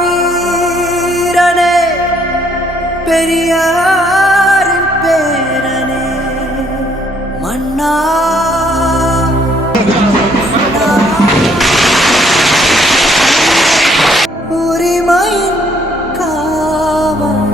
விழாவீரனே பெரியாரின் பேரனே மன்னா உரிமையின் காவல்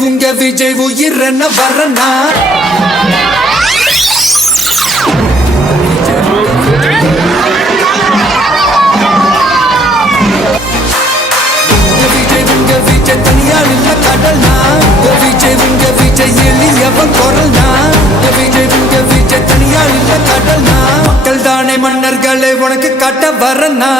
உங்க விஜய் உயிர் என்ன வரனா உங்க விஜய் தனியார் இல்ல கடல்னா உங்க விஜய் எளியவன் குரல்னா உங்க விஜய் தனியார் இல்ல கடல்னா மக்கள் தானே மன்னர்களை உனக்கு காட்ட வரனா